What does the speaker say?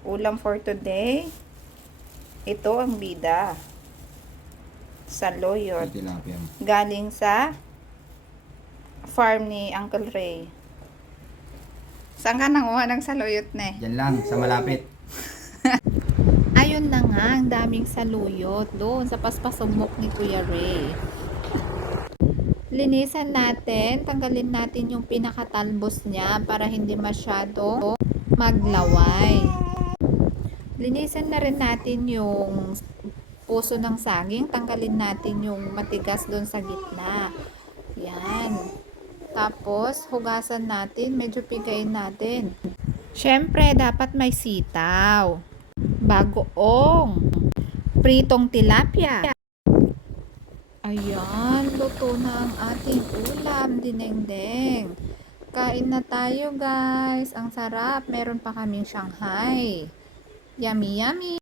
Ulam for today. Ito ang bida. Saluyot. Tilapia. Galing sa farm ni Uncle Ray. Saan ka nanguha ng saluyot, ne? Diyan lang, sa malapit. Ayun na nga, ang daming saluyot doon sa paspasumok ni Kuya Ray. Linisan natin, tanggalin natin yung pinakatalbos niya para hindi masyado maglaway. Linisan na rin natin yung puso ng saging, tanggalin natin yung matigas doon sa gitna. Yan. Tapos, hugasan natin, medyo pigain natin. Syempre, dapat may sitaw. Bagoong. Pritong tilapia. Ayan, luto na ang ating ulam, dinengdeng. Kain na tayo guys. Ang sarap. Meron pa kaming Shanghai. Yummy, yummy.